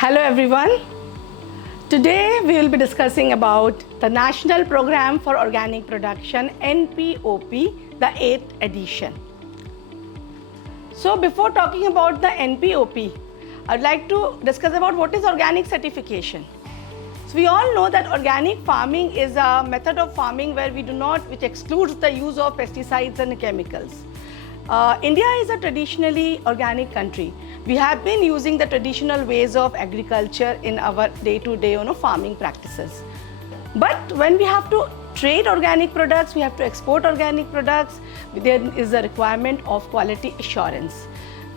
Hello everyone. Today we will be discussing about the National Program for Organic Production NPOP, the 8th edition. So before talking about the NPOP, I'd like to discuss about what is organic certification. So we all know that organic farming is a method of farming which excludes the use of pesticides and chemicals. India is a traditionally organic country. We have been using the traditional ways of agriculture in our day-to-day farming practices. But when we have to trade organic products, we have to export organic products, there is a requirement of quality assurance.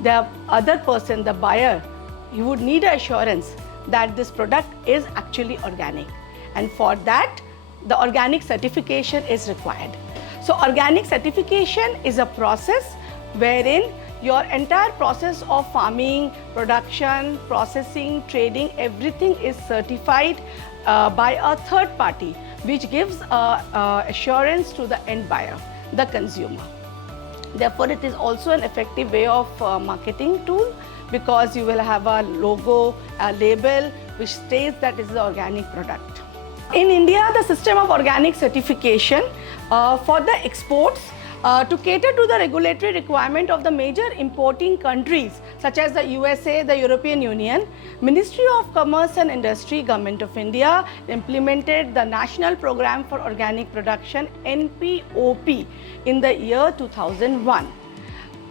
The other person, the buyer, he would need assurance that this product is actually organic. And for that, the organic certification is required. So organic certification is a process wherein your entire process of farming, production, processing, trading, everything is certified by a third party, which gives assurance to the end buyer, the consumer. Therefore, it is also an effective way of marketing tool, because you will have a logo, a label which states that it is an organic product. In India, the system of organic certification for the exports to cater to the regulatory requirement of the major importing countries such as the USA, the European Union, Ministry of Commerce and Industry, Government of India implemented the National Program for Organic Production NPOP in the year 2001.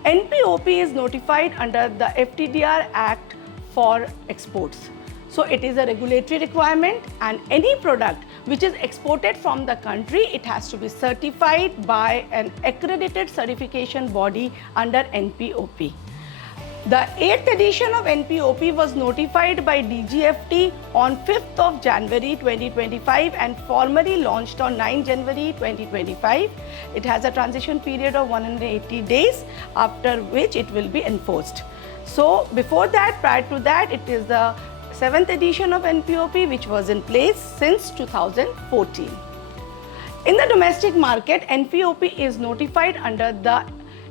NPOP is notified under the FTDR Act for exports. So it is a regulatory requirement, and any product which is exported from the country, it has to be certified by an accredited certification body under NPOP. The 8th edition of NPOP was notified by DGFT on 5th of January 2025 and formally launched on 9 January 2025. It has a transition period of 180 days, after which it will be enforced. So before that, prior to that, it is the 7th edition of NPOP, which was in place since 2014. In the domestic market, NPOP is notified under the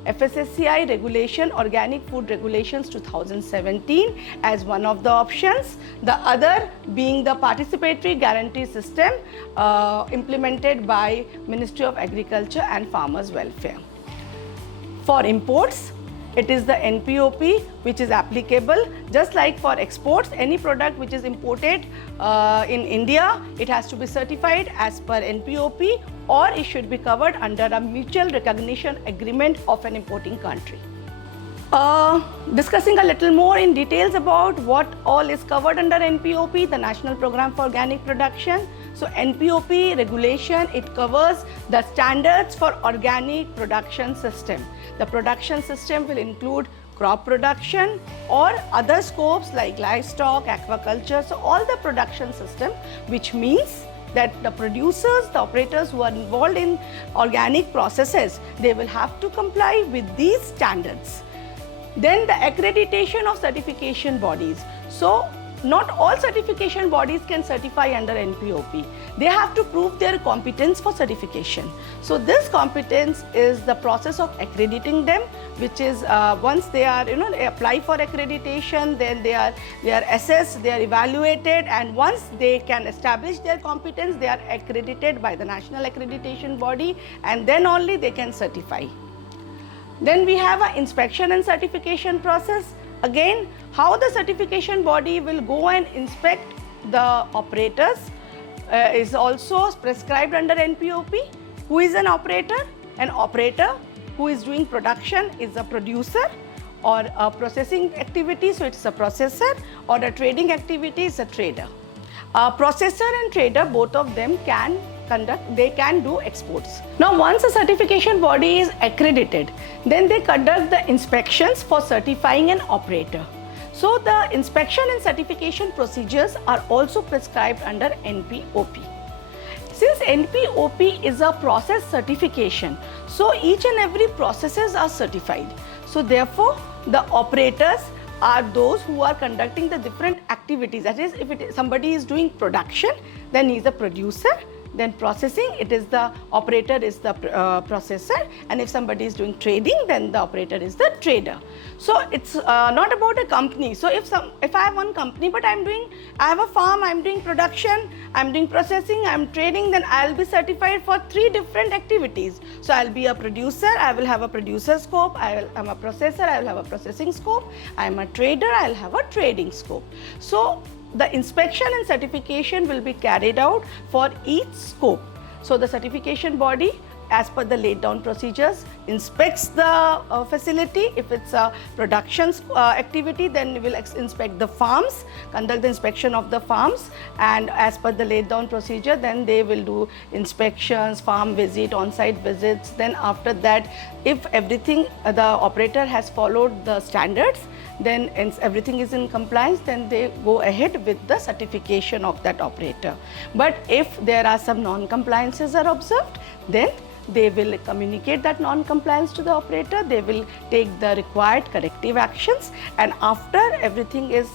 FSSAI Regulation, Organic Food Regulations 2017 as one of the options, the other being the Participatory Guarantee System implemented by Ministry of Agriculture and Farmers Welfare. For imports, it is the NPOP which is applicable. Just like for exports, any product which is imported in India, it has to be certified as per NPOP, or it should be covered under a mutual recognition agreement of an importing country. Discussing a little more in details about what all is covered under NPOP, the National Program for Organic Production. So NPOP regulation, it covers the standards for organic production system. The production system will include crop production or other scopes like livestock, aquaculture, so all the production system, which means that the producers, the operators who are involved in organic processes, they will have to comply with these standards. Then the accreditation of certification bodies. So not all certification bodies can certify under NPOP. They have to prove their competence for certification. So this competence is the process of accrediting them, which is once they are, they apply for accreditation, then they are assessed, they are evaluated, and once they can establish their competence, they are accredited by the National Accreditation Body, and then only they can certify. Then we have an inspection and certification process. Again, how the certification body will go and inspect the operators is also prescribed under NPOP. Who is an operator? An operator who is doing production is a producer, or a processing activity, so it's a processor, or a trading activity is a trader. A processor and trader, both of them can do exports. Now, once a certification body is accredited, then they conduct the inspections for certifying an operator. So the inspection and certification procedures are also prescribed under NPOP. Since NPOP is a process certification, so each and every processes are certified. So therefore, the operators are those who are conducting the different activities. That is, if somebody is doing production, then he is a producer. Then processing, it is the operator is the processor, and if somebody is doing trading, then the operator is the trader. So it's not about a company. So if I have one company, but I have a farm, I'm doing production, I'm doing processing, I'm trading, then I'll be certified for 3 different activities. So I'll be a producer, I will have a producer scope, I'm a processor, I will have a processing scope, I'm a trader, I'll have a trading scope. So the inspection and certification will be carried out for each scope. So the certification body, as per the laid down procedures, inspects the facility. If it's a production activity, then we will inspect the farms, conduct the inspection of the farms, and as per the laid down procedure, then they will do inspections, farm visit, on-site visits. Then after that, if everything, the operator has followed the standards, then everything is in compliance, then they go ahead with the certification of that operator. But if there are some non-compliances are observed, then they will communicate that non-compliance to the operator, they will take the required corrective actions, and after everything is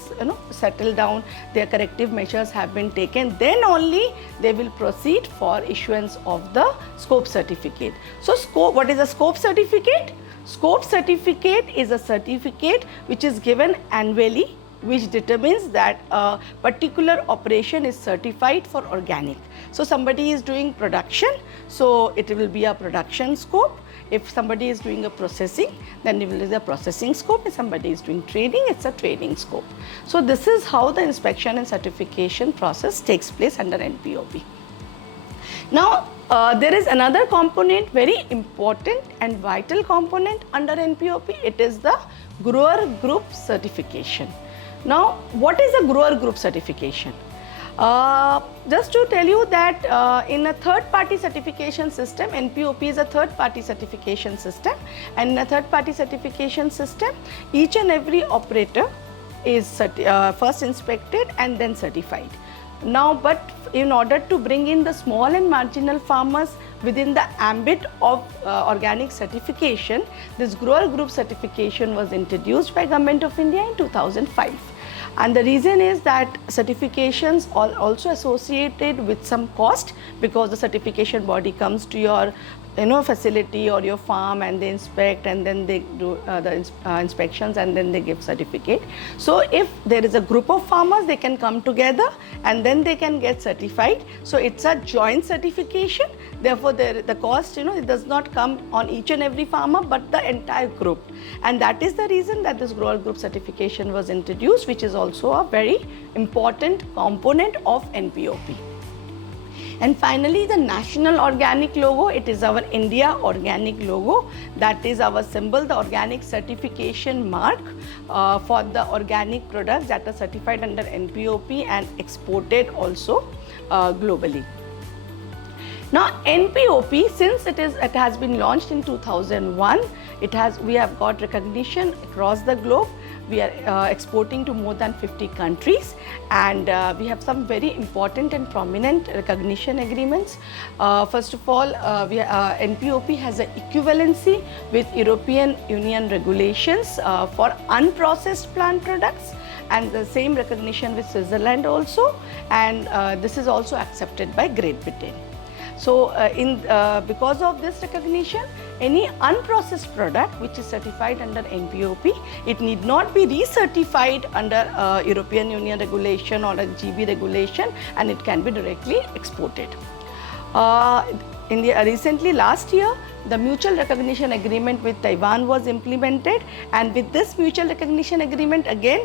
settled down, their corrective measures have been taken, then only they will proceed for issuance of the scope certificate. So what is a scope certificate? Scope certificate is a certificate which is given annually, which determines that a particular operation is certified for organic. So somebody is doing production, so it will be a production scope. If somebody is doing a processing, then it will be a processing scope. If somebody is doing trading, it's a trading scope. So this is how the inspection and certification process takes place under NPOP. Now, there is another component, very important and vital component under NPOP. It is the grower group certification. Now, what is a grower group certification? Just to tell you that in a third-party certification system, NPOP is a third-party certification system, and in a third-party certification system, each and every operator is first inspected and then certified. Now, but in order to bring in the small and marginal farmers within the ambit of organic certification, this grower group certification was introduced by Government of India in 2005. And the reason is that certifications are also associated with some cost, because the certification body comes to your facility or your farm, and they inspect, and then they do the inspections, and then they give certificate. So if there is a group of farmers, they can come together and then they can get certified. So it's a joint certification. Therefore, the cost, it does not come on each and every farmer, but the entire group. And that is the reason that this grower group certification was introduced, which is also a very important component of NPOP. And finally, the national organic logo, it is our India organic logo. That is our symbol, the organic certification mark for the organic products that are certified under NPOP and exported also globally. Now, NPOP, since it has been launched in 2001, we have got recognition across the globe. We are exporting to more than 50 countries, and we have some very important and prominent recognition agreements. First of all, NPOP has an equivalency with European Union regulations for unprocessed plant products, and the same recognition with Switzerland also, and this is also accepted by Great Britain. So, because of this recognition, any unprocessed product which is certified under NPOP, it need not be recertified under European Union regulation or a GB regulation, and it can be directly exported. Recently, last year, the mutual recognition agreement with Taiwan was implemented, and with this mutual recognition agreement, again,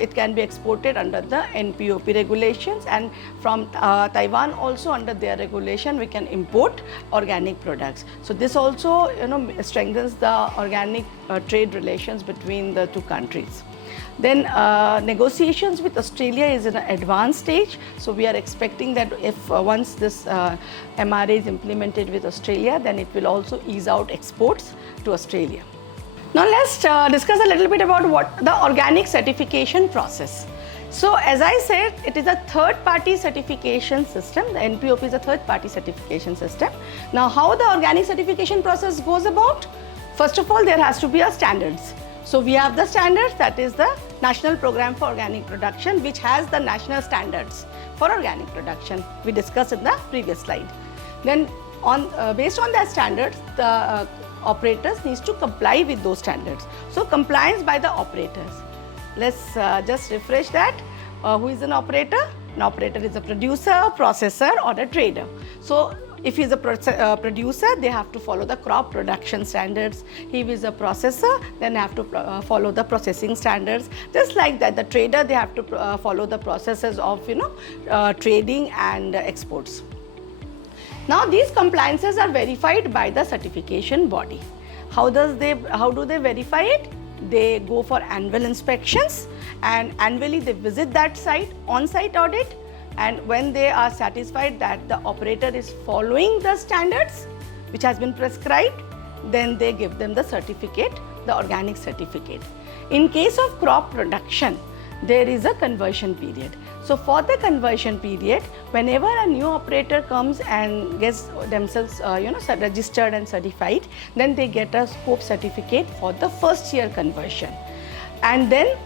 it can be exported under the NPOP regulations, and from Taiwan also under their regulation we can import organic products. So this also strengthens the organic trade relations between the two countries. Then negotiations with Australia is in an advanced stage. So we are expecting that if once this MRA is implemented with Australia, then it will also ease out exports to Australia. Now let's discuss a little bit about what the organic certification process. So as I said, it is a third-party certification system. The NPOP is a third-party certification system. Now how the organic certification process goes about? First of all, there has to be a standards. So we have the standards, that is the National Program for Organic Production, which has the national standards for organic production. We discussed in the previous slide. Then based on that standards, the operators needs to comply with those standards. So compliance by the operators. Let's just refresh that. Who is an operator? An operator is a producer, processor, or a trader. So if he is a producer, they have to follow the crop production standards. If he is a processor, then they have to follow the processing standards. Just like that, the trader, they have to follow the processes of trading and exports. Now these compliances are verified by the certification body. How do they verify it? They go for annual inspections, and annually they visit that site, on-site audit, and when they are satisfied that the operator is following the standards which has been prescribed, then they give them the certificate, the organic certificate. In case of crop production, there is a conversion period. So for the conversion period, whenever a new operator comes and gets themselves registered and certified, then they get a scope certificate for the first year conversion. And then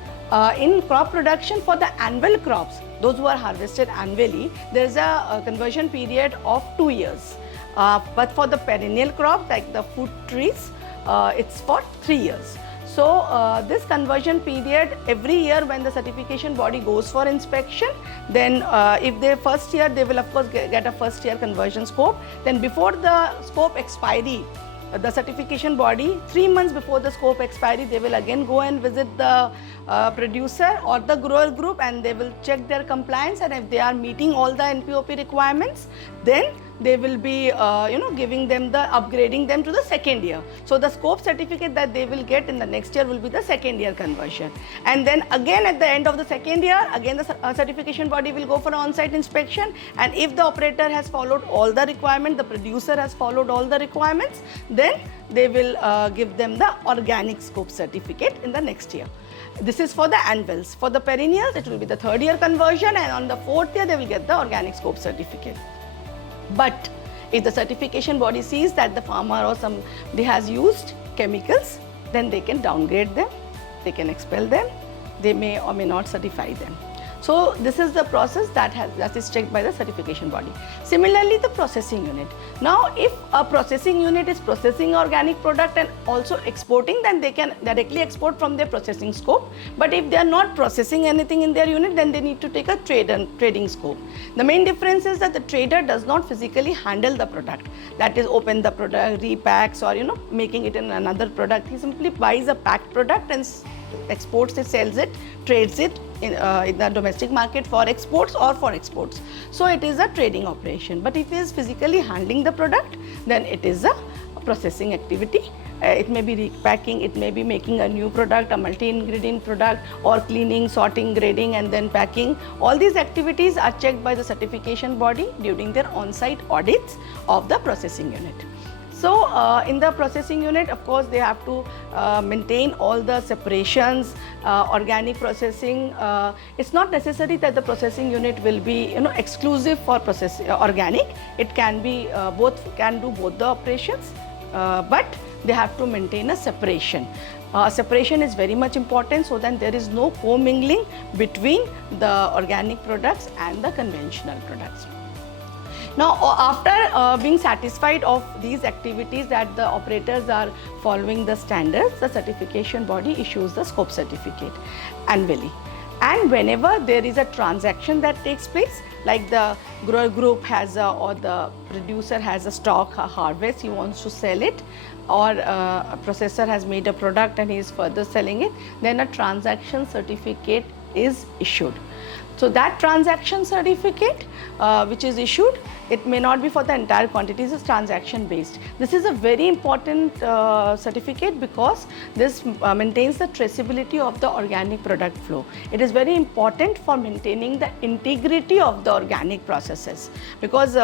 in crop production, for the annual crops, those who are harvested annually, there is a conversion period of 2 years. But for the perennial crops like the fruit trees, it's for 3 years. So this conversion period, every year when the certification body goes for inspection, then if they first year, they will of course get a first year conversion scope. Then before the scope expiry, the certification body, 3 months before the scope expiry, they will again go and visit the producer or the grower group, and they will check their compliance, and if they are meeting all the NPOP requirements, then they will be giving them upgrading them to the second year. So the scope certificate that they will get in the next year will be the second year conversion. And then again at the end of the second year, again the certification body will go for an on-site inspection, and if the operator has followed all the requirements, the producer has followed all the requirements, then they will give them the organic scope certificate in the next year. This is for the annuals. For the perennials, it will be the third year conversion, and on the fourth year they will get the organic scope certificate. But if the certification body sees that the farmer or somebody has used chemicals, then they can downgrade them, they can expel them, they may or may not certify them. So this is the process that is checked by the certification body. Similarly, the processing unit. Now, if a processing unit is processing organic product and also exporting, then they can directly export from their processing scope. But if they are not processing anything in their unit, then they need to take a trading scope. The main difference is that the trader does not physically handle the product. That is, open the product, repacks, or making it in another product. He simply buys a packed product and exports it, sells it, trades it in the domestic market for exports or for exports. So it is a trading operation. But if he is physically handling the product, then it is a processing activity. It may be repacking, it may be making a new product, a multi-ingredient product, or cleaning, sorting, grading, and then packing. All these activities are checked by the certification body during their on-site audits of the processing unit. So in the processing unit, of course, they have to maintain all the separations, organic processing. It's not necessary that the processing unit will be exclusive for organic. It can be can do both the operations, but they have to maintain a separation. Separation is very much important, so that there is no co-mingling between the organic products and the conventional products. Now, after being satisfied of these activities that the operators are following the standards, the certification body issues the scope certificate annually. And whenever there is a transaction that takes place, like the grower group has or the producer has a stock, a harvest, he wants to sell it, or a processor has made a product and he is further selling it, then a transaction certificate is issued. So that transaction certificate which is issued, it may not be for the entire quantity, it is transaction based. This is a very important certificate because this maintains the traceability of the organic product flow. It is very important for maintaining the integrity of the organic processes, because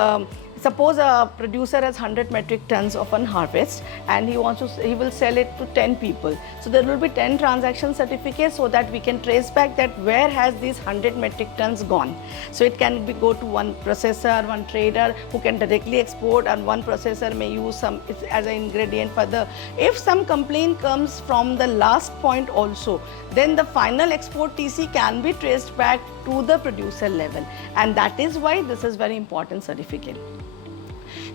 Suppose a producer has 100 metric tons of an harvest and he will sell it to 10 people. So there will be 10 transaction certificates so that we can trace back that where has these 100 metric tons gone. So it can go to one processor, one trader who can directly export, and one processor may use some as an ingredient for the. If some complaint comes from the last point also, then the final export TC can be traced back to the producer level, and that is why this is very important certificate.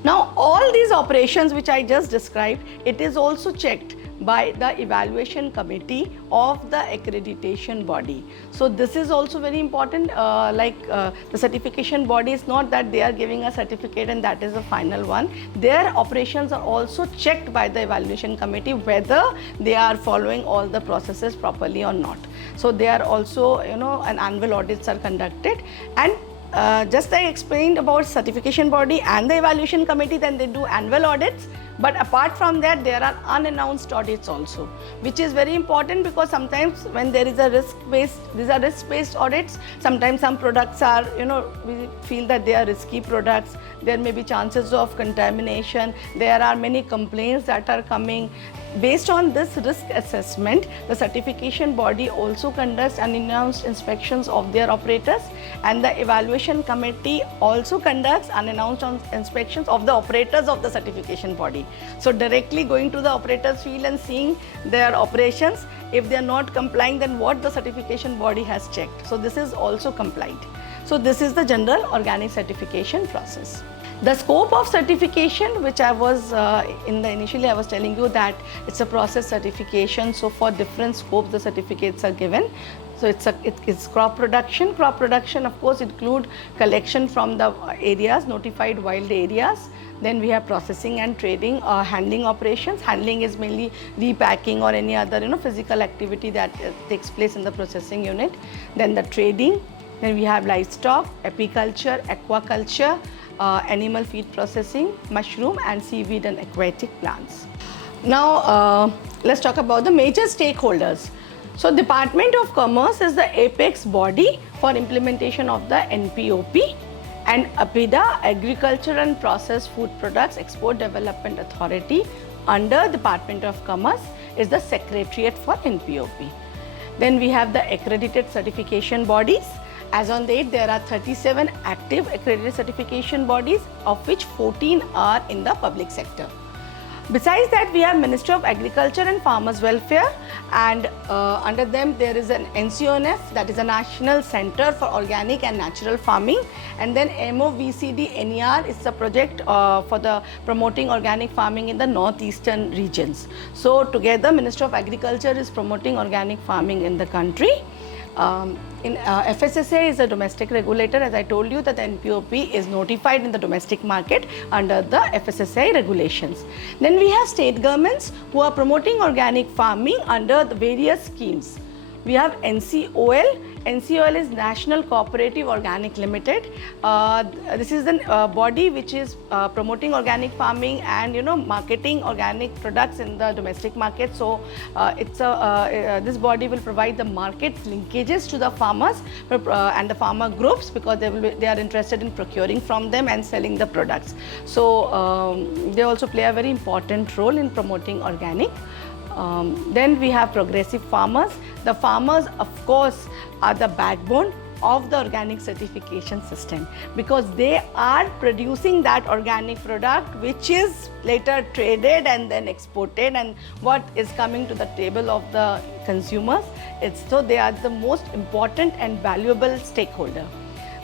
Now all these operations which I just described, it is also checked by the evaluation committee of the accreditation body. So this is also very important. The certification body is not that they are giving a certificate and that is the final one. Their operations are also checked by the evaluation committee whether they are following all the processes properly or not. So they are also, an annual audits are conducted, and just I explained about certification body and the evaluation committee, then they do annual audits. But apart from that, there are unannounced audits also, which is very important, because sometimes when there is a risk-based audits, sometimes some products are, we feel that they are risky products. There may be chances of contamination. There are many complaints that are coming. Based on this risk assessment, the certification body also conducts unannounced inspections of their operators, and the evaluation committee also conducts unannounced inspections of the operators of the certification body. So directly going to the operators field and seeing their operations. If they are not complying, then what the certification body has checked. So this is also complied. So this is the general organic certification process. The scope of certification, which I was initially I was telling you that it's a process certification. So for different scopes, the certificates are given. So it's crop production. Crop production, of course, include collection from the areas, notified wild areas. Then we have processing and trading, handling operations. Handling is mainly repacking or any other physical activity that takes place in the processing unit. Then the trading. Then we have livestock, apiculture, aquaculture, animal feed processing, mushroom and seaweed and aquatic plants. Now let's talk about the major stakeholders. So Department of Commerce is the apex body for implementation of the NPOP, and APEDA, Agriculture and Processed Food Products Export Development Authority under Department of Commerce is the secretariat for NPOP. Then we have the accredited certification bodies. As on date, there are 37 active accredited certification bodies, of which 14 are in the public sector. Besides that, we have Ministry of Agriculture and Farmers Welfare, and under them there is an NCONF, that is a National Center for Organic and Natural Farming, and then MOVCD NER is a project for the promoting organic farming in the northeastern regions. So together, Ministry of Agriculture is promoting organic farming in the country. FSSAI is a domestic regulator. As I told you, that the NPOP is notified in the domestic market under the FSSAI regulations. Then we have state governments who are promoting organic farming under the various schemes. We have NCOL. NCOL is National Cooperative Organic Limited. This is the body which is promoting organic farming and marketing organic products in the domestic market. So this body will provide the market linkages to the farmers and the farmer groups, because they are interested in procuring from them and selling the products. So they also play a very important role in promoting organic. Then we have progressive farmers. The farmers, of course, are the backbone of the organic certification system, because they are producing that organic product which is later traded and then exported, and what is coming to the table of the consumers. So they are the most important and valuable stakeholder.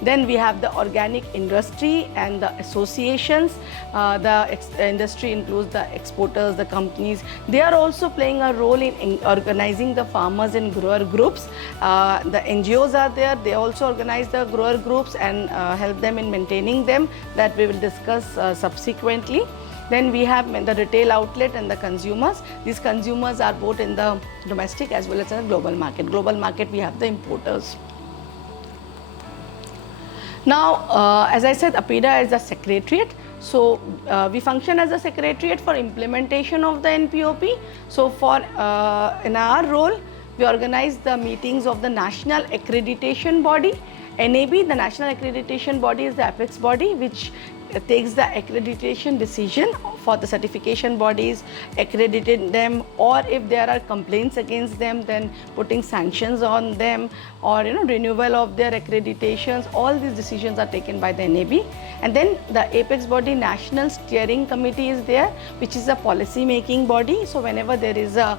Then we have the organic industry and the associations. The industry includes the exporters, the companies. They are also playing a role in organizing the farmers in grower groups. The NGOs are there. They also organize the grower groups and help them in maintaining them, that we will discuss subsequently. Then we have the retail outlet and the consumers. These consumers are both in the domestic as well as in the global market. Global market, we have the importers. Now, as I said, APEDA is a secretariat. So we function as a secretariat for implementation of the NPOP. So in our role, we organize the meetings of the National Accreditation Body. NAB, the National Accreditation Body, is the apex body which takes the accreditation decision for the certification bodies, accrediting them, or if there are complaints against them, then putting sanctions on them, or renewal of their accreditations. All these decisions are taken by the NAB. And then the apex body National Steering Committee is there, which is a policy making body. So whenever there is a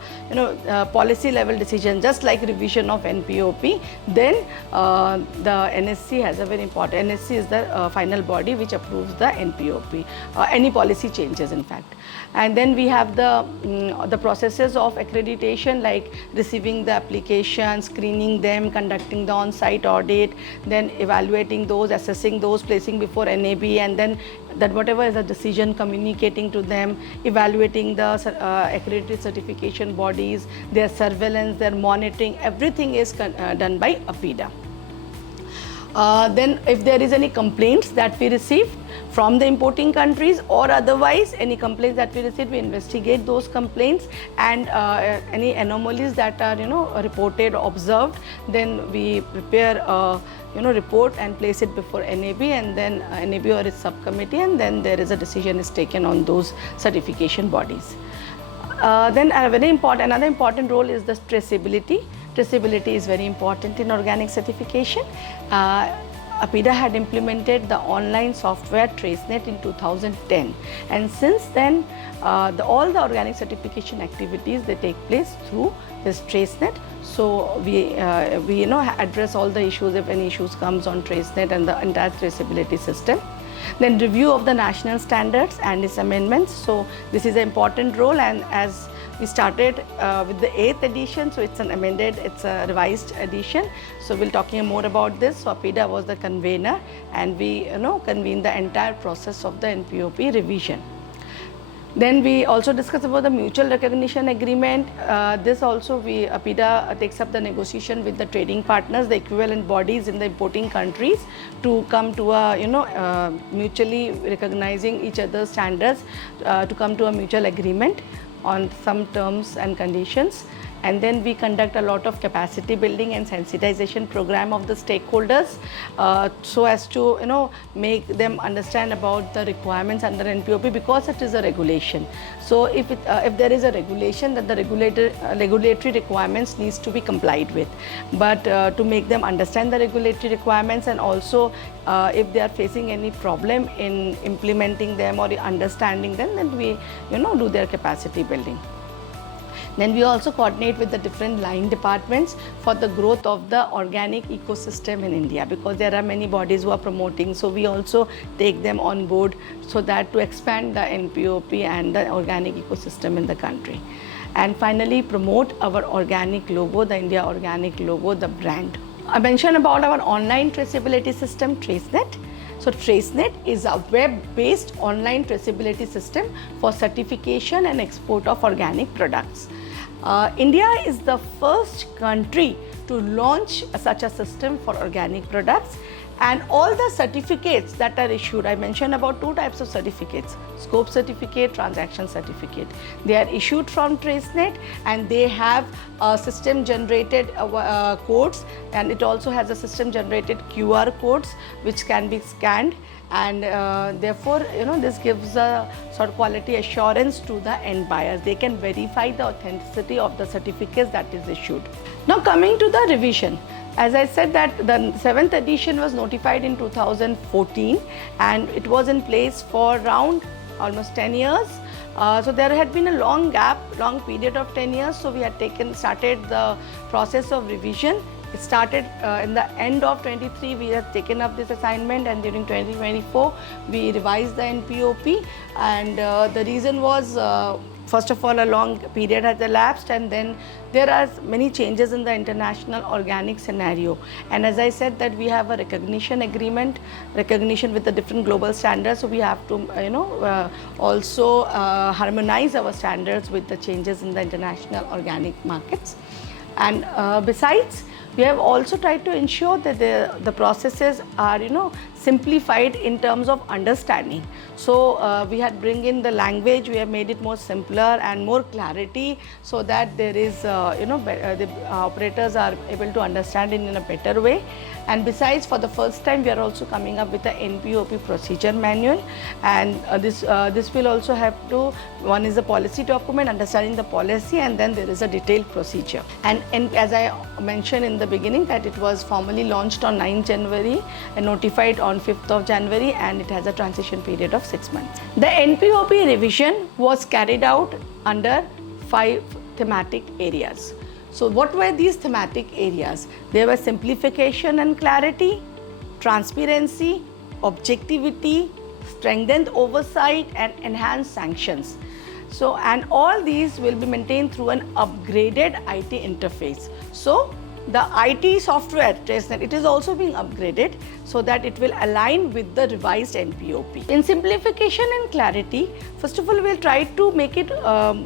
policy level decision, just like revision of NPOP, then the NSC has a very important, NSC is the final body which approves the NPOP, any policy changes in fact. And then we have the processes of accreditation, like receiving the application, screening them, conducting the on-site audit, then evaluating those, assessing those, placing before NAB, and then that whatever is a decision, communicating to them, evaluating the accredited certification bodies, their surveillance, their monitoring, everything is done by APEDA. Then if there is any complaints that we receive from the importing countries or otherwise any complaints that we receive, we investigate those complaints, and any anomalies that are reported or observed, then we prepare a report and place it before NAB, and then NAB or its subcommittee, and then there is a decision is taken on those certification bodies. Then another important role is the traceability. Traceability is very important in organic certification. APEDA had implemented the online software Tracenet in 2010, and since then all the organic certification activities, they take place through this Tracenet. So we address all the issues if any issues comes on Tracenet and the entire traceability system. Then review of the national standards and its amendments. So this is an important role, and as we started with the 8th edition, so it's a revised edition. So we'll talking more about this. So APEDA was the convener, and we convened the entire process of the NPOP revision. Then we also discuss about the mutual recognition agreement. This also APEDA takes up the negotiation with the trading partners, the equivalent bodies in the importing countries, to come to a mutually recognizing each other's standards, to come to a mutual agreement on some terms and conditions. And then we conduct a lot of capacity building and sensitization program of the stakeholders, so as to make them understand about the requirements under NPOP, because it is a regulation. So if there is a regulation, that the regulatory requirements needs to be complied with, but to make them understand the regulatory requirements, and also if they are facing any problem in implementing them or understanding them, then we do their capacity building. Then we also coordinate with the different line departments for the growth of the organic ecosystem in India, because there are many bodies who are promoting. So we also take them on board, so that to expand the NPOP and the organic ecosystem in the country. And finally, promote our organic logo, the India organic logo, the brand. I mentioned about our online traceability system, Tracenet. So Tracenet is a web-based online traceability system for certification and export of organic products. India is the first country to launch such a system for organic products, and all the certificates that are issued, I mentioned about 2 types of certificates: scope certificate, transaction certificate. They are issued from Tracenet, and they have system generated codes, and it also has a system generated QR codes which can be scanned, and therefore this gives a sort of quality assurance to the end buyers. They can verify the authenticity of the certificates that is issued. Now coming to the revision. As I said, that the 7th edition was notified in 2014, and it was in place for around almost 10 years. So there had been a long period of 10 years. So we had started the process of revision. It started in the end of 23, we had taken up this assignment, and during 2024, we revised the NPOP, and the reason was, first of all, a long period has elapsed, and then there are many changes in the international organic scenario. And as I said, that we have a recognition agreement, recognition with the different global standards, so we have to also harmonize our standards with the changes in the international organic markets. And besides, we have also tried to ensure that the processes are simplified in terms of understanding. So we had bring in the language, we have made it more simpler and more clarity, so that there is the operators are able to understand it in a better way. And besides, for the first time we are also coming up with a NPOP procedure manual, and this will also have to, one is the policy document, understanding the policy, and then there is a detailed procedure. And as I mentioned in the beginning, that it was formally launched on 9th January and notified on 5th of January, and it has a transition period of 6 months. The NPOP revision was carried out under 5 thematic areas. So what were these thematic areas? They were simplification and clarity, transparency, objectivity, strengthened oversight, and enhanced sanctions. So, and all these will be maintained through an upgraded IT interface. So the IT software Tracenet, it is also being upgraded so that it will align with the revised NPOP. In simplification and clarity, first of all, we'll try to make it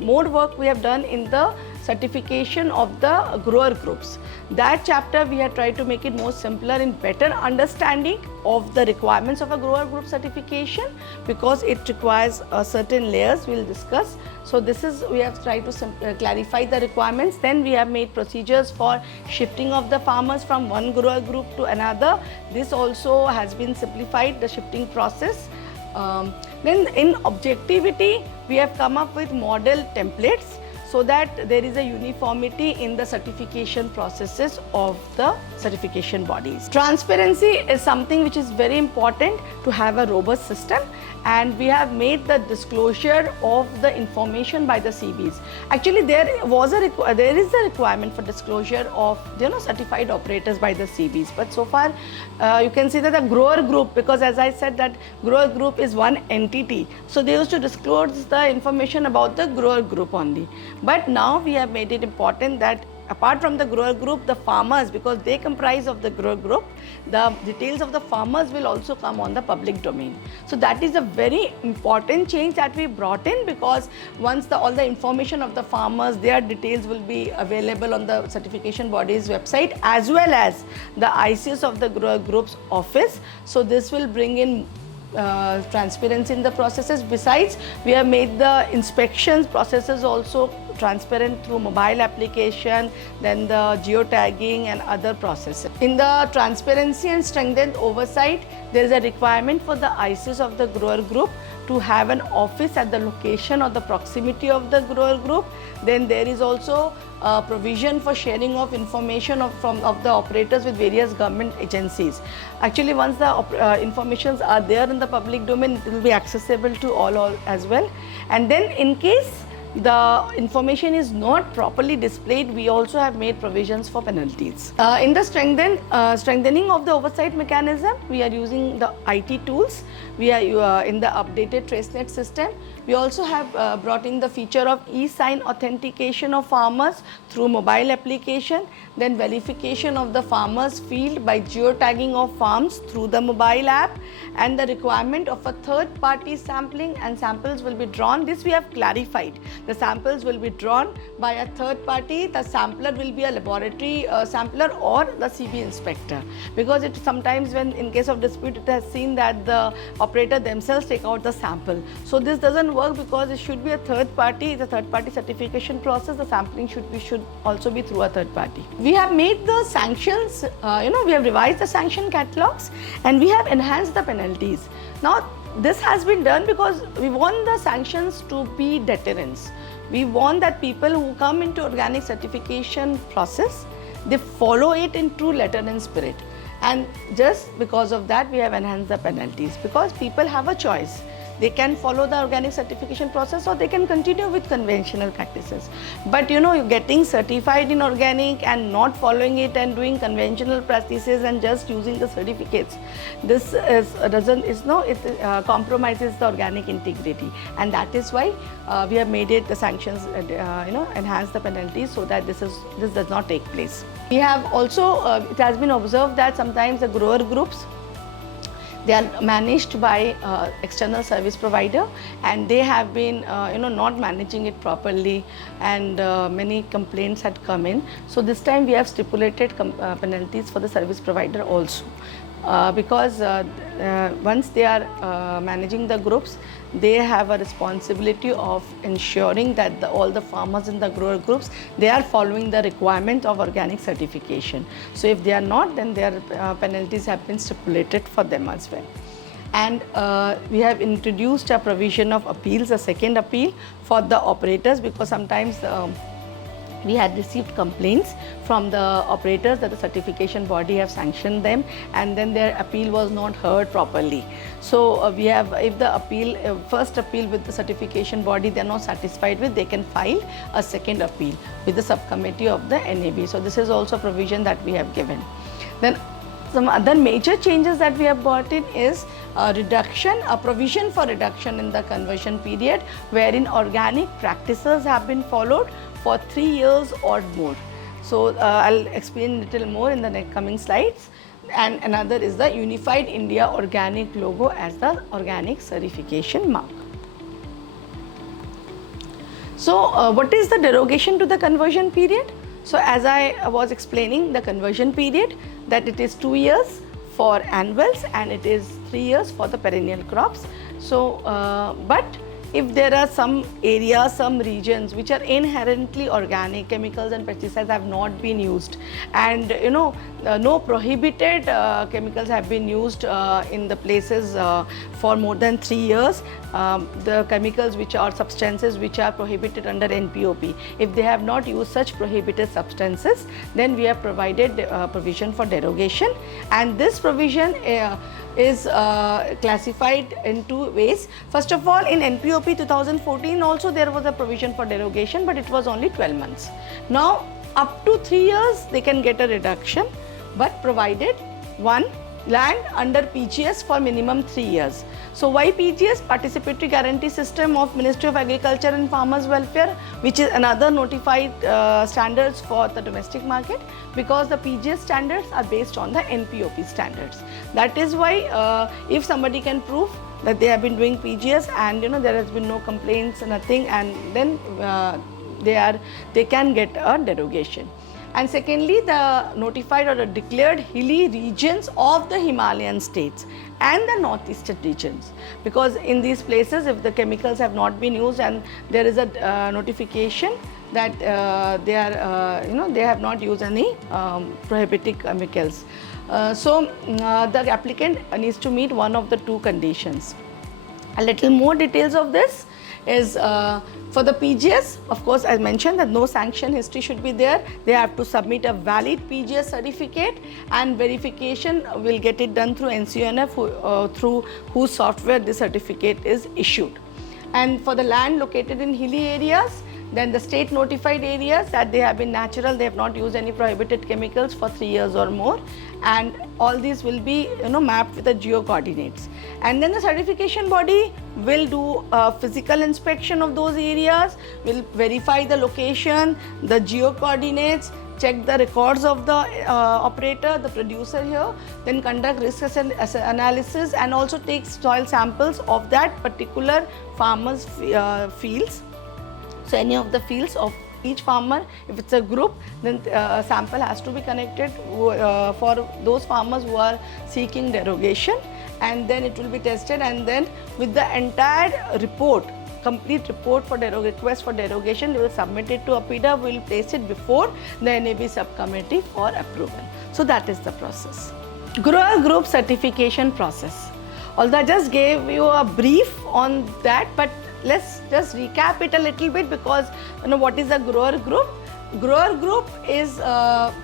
more work we have done in the certification of the grower groups. That chapter we have tried to make it more simpler in better understanding of the requirements of a grower group certification, because it requires certain layers we'll discuss. So this is, we have tried to clarify the requirements. Then we have made procedures for shifting of the farmers from one grower group to another. This also has been simplified, the shifting process. Then in objectivity, we have come up with model templates, so that there is a uniformity in the certification processes of the certification bodies. Transparency is something which is very important to have a robust system, and we have made the disclosure of the information by the CBs. Actually, there is a requirement for disclosure of certified operators by the CBs, but so far you can see that the grower group, because as I said that grower group is one entity, so they used to disclose the information about the grower group only. But now we have made it important that apart from the grower group, the farmers, because they comprise of the grower group, the details of the farmers will also come on the public domain. So that is a very important change that we brought in, because once all the information of the farmers, their details will be available on the certification body's website, as well as the ICS of the grower group's office. So this will bring in transparency in the processes. Besides, we have made the inspections processes also transparent through mobile application, then the geotagging and other processes. In the transparency and strengthened oversight, there is a requirement for the ICS of the grower group to have an office at the location or the proximity of the grower group. Then there is also a provision for sharing of information of the operators with various government agencies. Actually, once the informations are there in the public domain, it will be accessible to all as well. And then in case the information is not properly displayed, we also have made provisions for penalties. In the strengthening of the oversight mechanism, we are using the IT tools. We are in the updated Tracenet system. We also have brought in the feature of e-sign authentication of farmers through mobile application, then verification of the farmers field by geotagging of farms through the mobile app, and the requirement of a third-party sampling, and samples will be drawn. This we have clarified. The samples will be drawn by a third party. The sampler will be a laboratory sampler or the CB inspector, because it sometimes, when in case of dispute, it has seen that the operator themselves take out the sample. So this doesn't work, because it should be a third party. It's a third party certification process. The sampling should also be through a third party. We have made the sanctions, we have revised the sanction catalogs, and we have enhanced the penalties. Now, this has been done because we want the sanctions to be deterrents. We want that people who come into organic certification process, they follow it in true letter and spirit. And just because of that, we have enhanced the penalties, because people have a choice. They can follow the organic certification process, or they can continue with conventional practices. But getting certified in organic and not following it and doing conventional practices and just using the certificates, this compromises the organic integrity, and that is why we have made it the sanctions, enhance the penalties, so that this does not take place. We have also, it has been observed that sometimes the grower groups, they are managed by external service provider, and they have been not managing it properly, and many complaints had come in. So this time we have stipulated penalties for the service provider also. because once they are managing the groups, they have a responsibility of ensuring that all the farmers in the grower groups, they are following the requirement of organic certification. So if they are not, then their penalties have been stipulated for them as well. And we have introduced a provision of appeals, a second appeal for the operators, because sometimes we had received complaints from the operators that the certification body have sanctioned them and then their appeal was not heard properly. So we have, if the appeal, first appeal with the certification body they are not satisfied with, they can file a second appeal with the subcommittee of the NAB. So this is also a provision that we have given. Then some other major changes that we have brought in is a provision for reduction in the conversion period, wherein organic practices have been followed for 3 years or more. So I'll explain a little more in the next coming slides. And another is the Unified India Organic logo as the organic certification mark. So what is the derogation to the conversion period? So as I was explaining, the conversion period, that it is 2 years for annuals and it is 3 years for the perennial crops. So but if there are some areas, some regions which are inherently organic, chemicals and pesticides have not been used, and no prohibited chemicals have been used in the places for more than 3 years, the chemicals which are substances which are prohibited under NPOP, if they have not used such prohibited substances, then we have provided provision for derogation. And this provision is classified in 2 ways. First of all, in NPOP 2014 also there was a provision for derogation, but it was only 12 months. Now up to 3 years they can get a reduction, but provided one, land under PGS for minimum 3 years. So why PGS? Participatory Guarantee System of Ministry of Agriculture and Farmers Welfare, which is another notified standards for the domestic market, because the PGS standards are based on the NPOP standards. That is why if somebody can prove that they have been doing PGS and there has been no complaints, nothing, and then they can get a derogation. And secondly, the notified or the declared hilly regions of the Himalayan states and the northeastern regions, because in these places if the chemicals have not been used and there is a notification that they have not used any prohibited chemicals. So the applicant needs to meet one of the 2 conditions. A little more details of this is for the PGS, of course, I mentioned that no sanction history should be there. They have to submit a valid PGS certificate, and verification will get it done through NCNF, through whose software the certificate is issued. And for the land located in hilly areas, then the state notified areas that they have been natural, they have not used any prohibited chemicals for 3 years or more, and all these will be mapped with the geo coordinates. And then the certification body will do a physical inspection of those areas, will verify the location, the geo coordinates, check the records of the operator, the producer here, then conduct risk analysis and also take soil samples of that particular farmer's fields. So any of the fields of each farmer, if it's a group, then a sample has to be connected for those farmers who are seeking derogation, and then it will be tested, and then with the entire report, complete report for request for derogation, we will submit it to APEDA, we will place it before the NAB subcommittee for approval. So that is the process. Grower group certification process. Although I just gave you a brief on that, but let's just recap it a little bit, because what is a grower group? Grower group is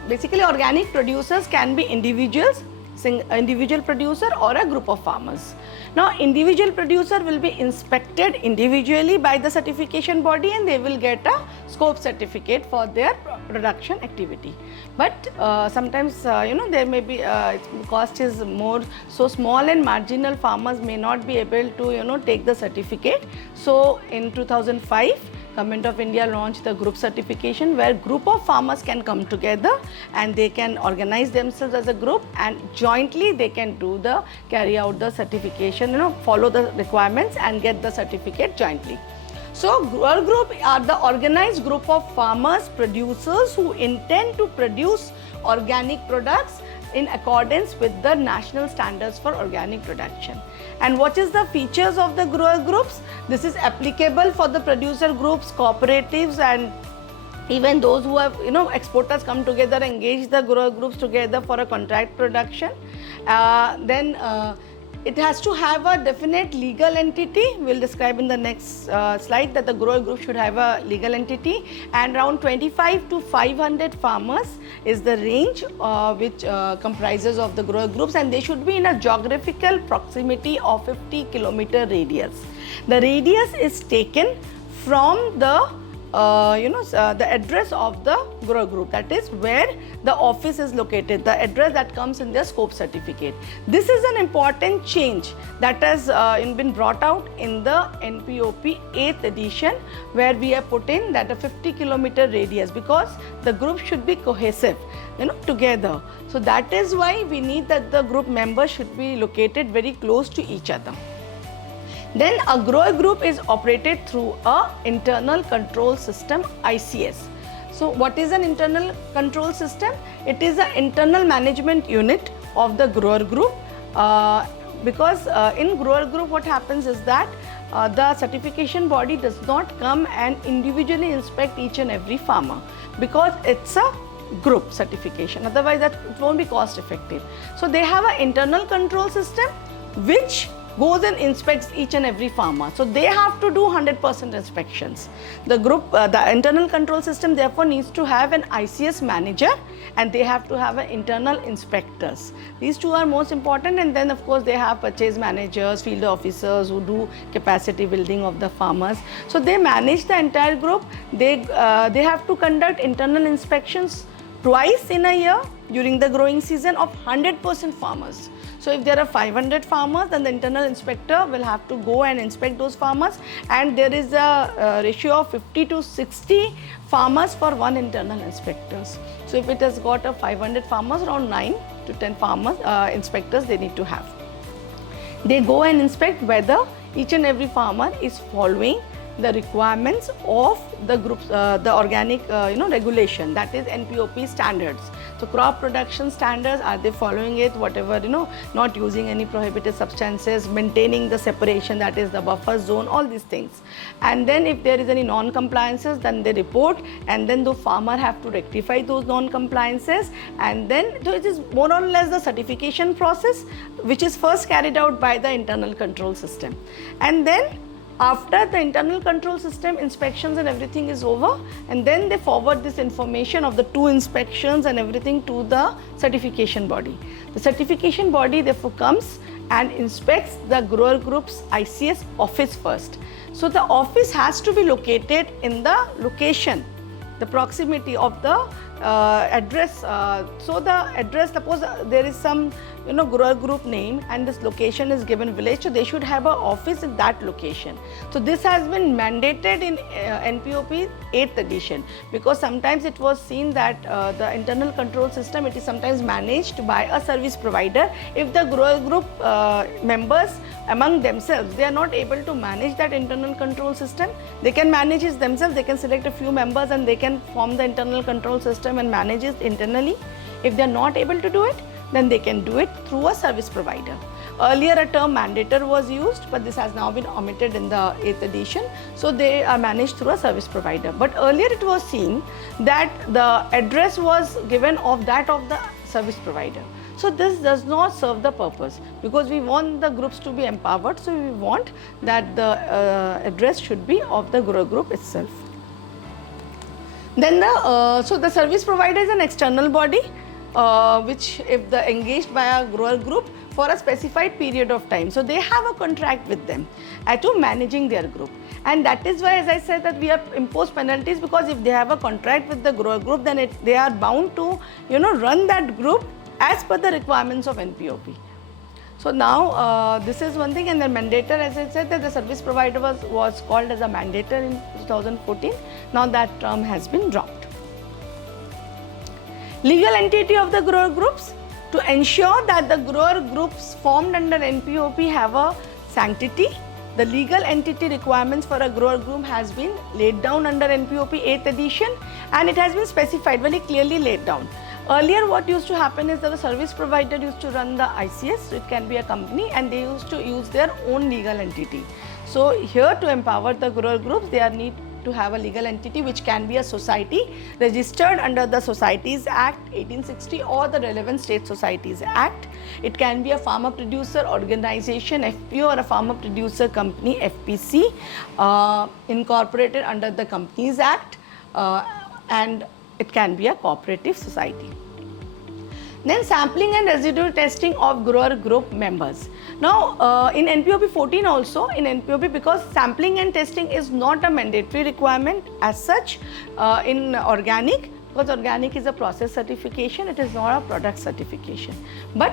basically organic producers can be individuals, individual producer or a group of farmers. Now individual producer will be inspected individually by the certification body and they will get a scope certificate for their production activity. But sometimes there may be cost is more, so small and marginal farmers may not be able to take the certificate. So in 2005 Government of India launched the group certification, where group of farmers can come together and they can organize themselves as a group, and jointly they can carry out the certification, follow the requirements and get the certificate jointly. So grower group are the organized group of farmers, producers who intend to produce organic products in accordance with the national standards for organic production. And what is the features of the grower groups? This is applicable for the producer groups, cooperatives, and even those who have, exporters come together, engage the grower groups together for a contract production. Then it has to have a definite legal entity. We'll describe in the next slide that the grower group should have a legal entity, and around 25 to 500 farmers is the range which comprises of the grower groups, and they should be in a geographical proximity of 50-kilometer radius. The radius is taken from the the address of the grower group, that is where the office is located, the address that comes in their scope certificate. This is an important change that has been brought out in the NPOP 8th edition, where we have put in that a 50-kilometer radius, because the group should be cohesive, together. So that is why we need that the group members should be located very close to each other. Then a grower group is operated through a internal control system, ICS. So what is an internal control system? It is an internal management unit of the grower group, because in grower group what happens is that the certification body does not come and individually inspect each and every farmer, because it's a group certification, otherwise that it won't be cost effective. So they have an internal control system which goes and inspects each and every farmer. So they have to do 100% inspections. The group, the internal control system therefore needs to have an ICS manager, and they have to have an internal inspectors. These two are most important, and then of course they have purchase managers, field officers who do capacity building of the farmers. So they manage the entire group. They have to conduct internal inspections twice in a year during the growing season of 100% farmers. So if there are 500 farmers, then the internal inspector will have to go and inspect those farmers, and there is a ratio of 50 to 60 farmers for one internal inspectors. So if it has got a 500 farmers, around 9 to 10 farmers inspectors they need to have. They go and inspect whether each and every farmer is following the requirements of the groups, the organic regulation, that is NPOP standards. So crop production standards, are they following it, whatever, not using any prohibited substances, maintaining the separation, that is the buffer zone, all these things. And then if there is any non-compliances, then they report, and then the farmer have to rectify those non-compliances, and then so it is more or less the certification process which is first carried out by the internal control system. And then after the internal control system inspections and everything is over, and then they forward this information of the 2 inspections and everything to the certification body. The certification body therefore comes and inspects the grower group's ICS office first. So the office has to be located in the location, the proximity of the address. So the address, suppose there is some grower group name and this location is given village, so they should have an office in that location. So this has been mandated in NPOP 8th edition, because sometimes it was seen that the internal control system, it is sometimes managed by a service provider. If the grower group members among themselves, they are not able to manage that internal control system, they can manage it themselves. They can select a few members and they can form the internal control system and manage it internally. If they are not able to do it, then they can do it through a service provider. Earlier a term mandator was used, but this has now been omitted in the 8th edition. So they are managed through a service provider. But earlier it was seen that the address was given of that of the service provider. So this does not serve the purpose, because we want the groups to be empowered. So we want that the address should be of the grower group itself. Then so the service provider is an external body which if the engaged by a grower group for a specified period of time. So they have a contract with them to managing their group. And that is why, as I said, that we have imposed penalties, because if they have a contract with the grower group, then they are bound to run that group as per the requirements of NPOP. So now this is one thing, and the mandator, as I said, that the service provider was called as a mandator in 2014. Now that term has been dropped. Legal entity of the grower groups, to ensure that the grower groups formed under NPOP have a sanctity, the legal entity requirements for a grower group has been laid down under NPOP 8th edition, and it has been specified, very clearly laid down. Earlier what used to happen is that the service provider used to run the ICS, so it can be a company, and they used to use their own legal entity. So here, to empower the grower groups, they need to have a legal entity which can be a society registered under the Societies Act 1860 or the relevant state societies act. It can be a farmer producer organization FPO or a farmer producer company FPC incorporated under the Companies Act, and it can be a cooperative society. Then sampling and residue testing of grower group members. Now in NPOP 14 also, in NPOP, because sampling and testing is not a mandatory requirement as such in organic, because organic is a process certification, it is not a product certification. But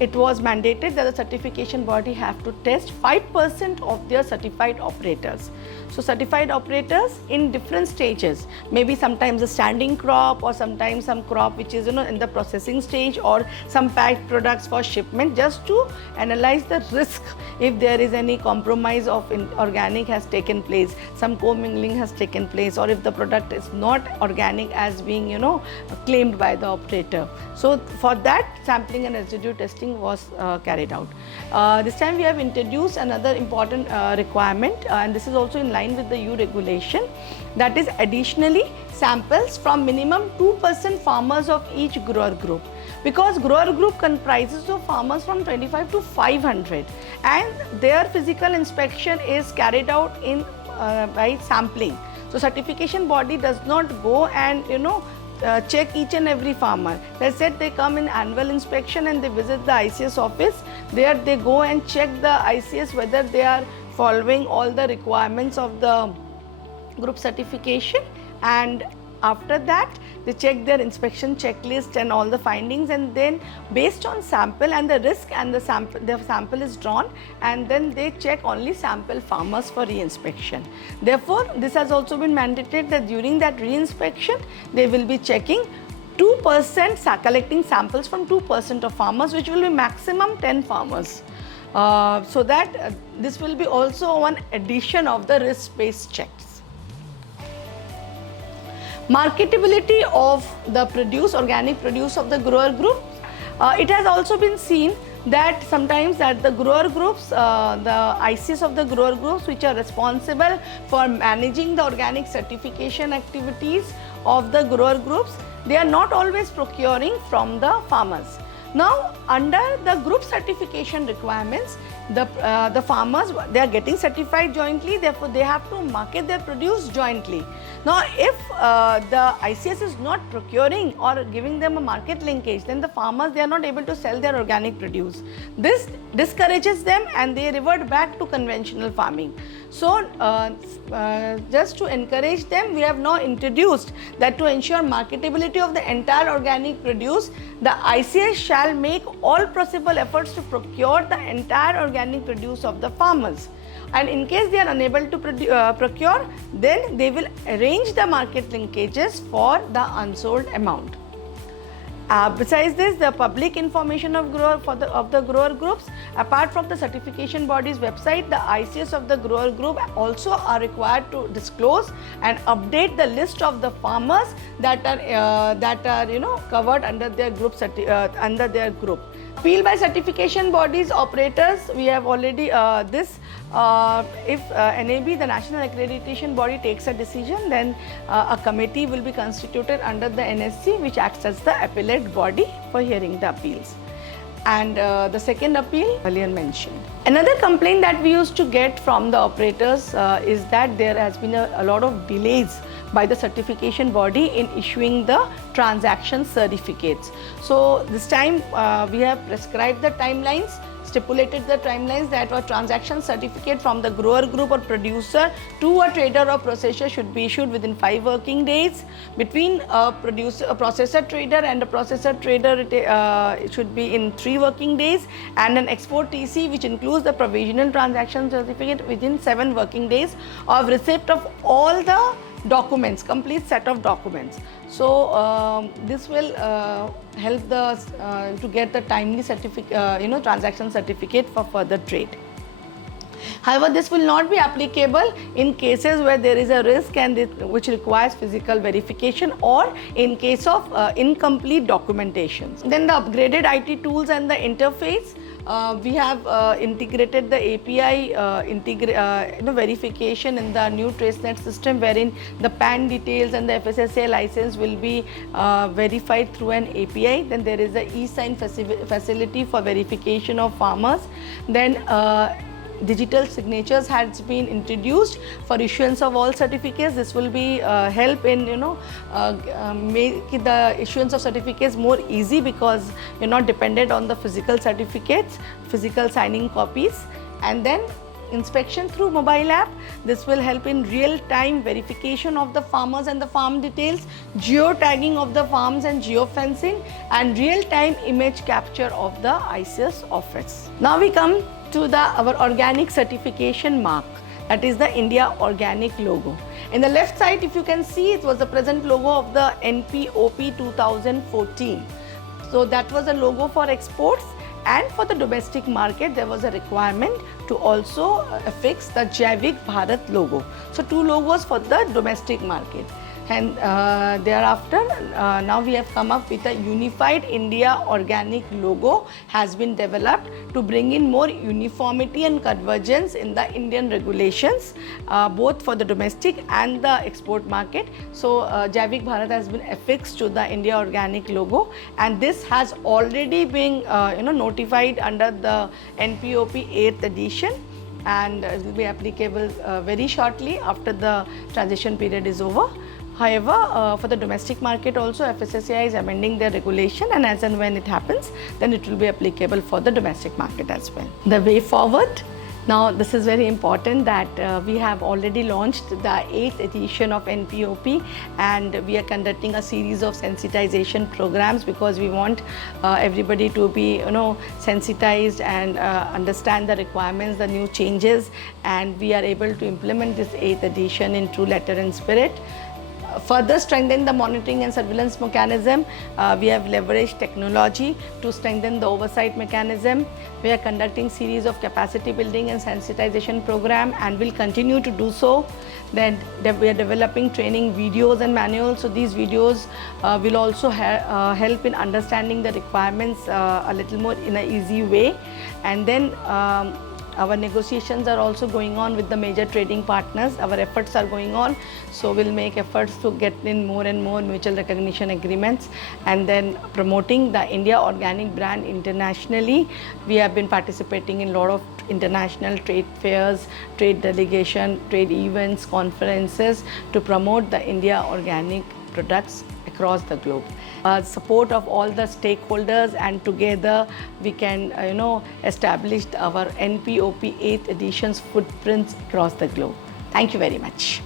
it was mandated that the certification body have to test 5% of their certified operators. So certified operators in different stages, maybe sometimes a standing crop or sometimes some crop which is in the processing stage, or some packed products for shipment, just to analyze the risk if there is any compromise of organic has taken place, some commingling has taken place, or if the product is not organic as being claimed by the operator. So for that, sampling and residue testing was carried out. This time we have introduced another important requirement, and this is also in line with the EU regulation, that is additionally samples from minimum 2% farmers of each grower group, because grower group comprises of farmers from 25 to 500 and their physical inspection is carried out in by sampling. So certification body does not go and check each and every farmer. They said they come in annual inspection and they visit the ICS office. There they go and check the ICS whether they are following all the requirements of the group certification, and after that they check their inspection checklist and all the findings, and then based on sample and the risk and the sample is drawn, and then they check only sample farmers for re-inspection. Therefore, this has also been mandated that during that re-inspection they will be checking 2%, collecting samples from 2% of farmers, which will be maximum 10 farmers. So that this will be also one addition of the risk-based checks. Marketability of the organic produce of the grower group. It has also been seen that sometimes that the grower groups, the ICs of the grower groups which are responsible for managing the organic certification activities of the grower groups, they are not always procuring from the farmers. Now, under the group certification requirements, the farmers, they are getting certified jointly, therefore they have to market their produce jointly. Now, if the ICS is not procuring or giving them a market linkage, then the farmers, they are not able to sell their organic produce. This discourages them and they revert back to conventional farming. So, just to encourage them, we have now introduced that to ensure marketability of the entire organic produce, the ICS shall make all possible efforts to procure the entire organic produce of the farmers. And in case they are unable to procure, then they will arrange the market linkages for the unsold amount. Besides this, the public information of the grower groups, apart from the certification body's website, the ICS of the grower group also are required to disclose and update the list of the farmers that are covered under their group. Appeal by certification bodies, operators, we have already if NAB, the National Accreditation Body, takes a decision, then a committee will be constituted under the NSC, which acts as the appellate body for hearing the appeals. And the second appeal earlier mentioned. Another complaint that we used to get from the operators is that there has been a lot of delays by the certification body in issuing the transaction certificates. So this time we have prescribed the timelines, stipulated the timelines that a transaction certificate from the grower group or producer to a trader or processor should be issued within 5 working days. Between a processor trader and a processor trader, it should be in 3 working days, and an export TC, which includes the provisional transaction certificate, within 7 working days of receipt of all the documents, complete set of documents. So this will help to get the timely transaction certificate for further trade. However, this will not be applicable in cases where there is a risk and which requires physical verification or in case of incomplete documentation. Then the upgraded IT tools and the interface. We have integrated the API verification in the new TraceNet system, wherein the PAN details and the FSSAI license will be verified through an API. Then there is a e-sign facility for verification of farmers. Then digital signatures has been introduced for issuance of all certificates. This will be help in make the issuance of certificates more easy, because you're not dependent on the physical certificates, physical signing copies. And then inspection through mobile app. This will help in real-time verification of the farmers and the farm details, geo-tagging of the farms and geofencing, and real-time image capture of the ICS office. Now we come to our organic certification mark, that is the India Organic logo. In the left side, if you can see, it was the present logo of the NPOP 2014. So that was a logo for exports, and for the domestic market there was a requirement to also affix the Jaivik Bharat logo. So two logos for the domestic market. And thereafter, now we have come up with a unified India Organic logo has been developed to bring in more uniformity and convergence in the Indian regulations, both for the domestic and the export market. So Jaivik Bharat has been affixed to the India Organic logo, and this has already been notified under the NPOP 8th edition, and it will be applicable very shortly after the transition period is over. However, for the domestic market also, FSSAI is amending their regulation, and as and when it happens, then it will be applicable for the domestic market as well. The way forward. Now, this is very important that we have already launched the 8th edition of NPOP, and we are conducting a series of sensitization programs, because we want everybody to be sensitized and understand the requirements, the new changes, and we are able to implement this 8th edition in true letter and spirit. Further strengthen the monitoring and surveillance mechanism. We have leveraged technology to strengthen the oversight mechanism. We are conducting series of capacity building and sensitization program, and will continue to do so. Then we are developing training videos and manuals. So these videos will also help in understanding the requirements a little more in an easy way. And then our negotiations are also going on with the major trading partners. Our efforts are going on, so we'll make efforts to get in more and more mutual recognition agreements, and then promoting the India Organic brand internationally. We have been participating in a lot of international trade fairs, trade delegation, trade events, conferences to promote the India Organic products across the globe. Support of all the stakeholders, and together we can establish our NPOP 8th edition's footprints across the globe. Thank you very much.